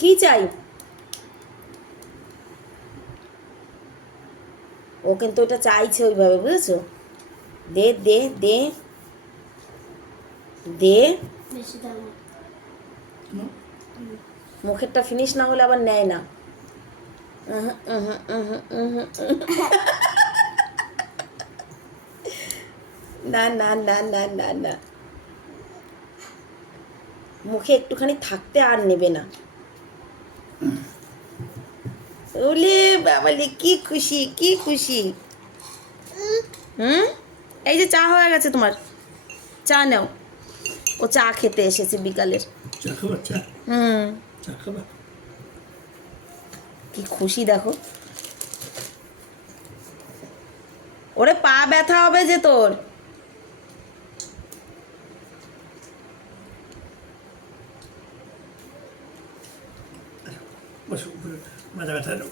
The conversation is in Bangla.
কি চাই? ও কিন্তু ওটা চাইছে ওইভাবে, বুঝেছো? দে দে দে দে। বেশি দাম মুখেরটা ফিনিশ না হলে আবার নেয় না। না না না না না না, মুখে একটুখানি থাকতে আর নেবে না। ওলে বাবালে, কি খুশি কি খুশি। হুম, এই যে চা হয়ে গেছে তোমার, চা নাও। ও চা খেতে এসেছে বিকালের। চা খাবার? চা হুম, চা খাবার? কি খুশি দেখো। ওরে পা ব্যথা হবে যে তোর। বসো উপরে, মাথা ব্যথা দাও।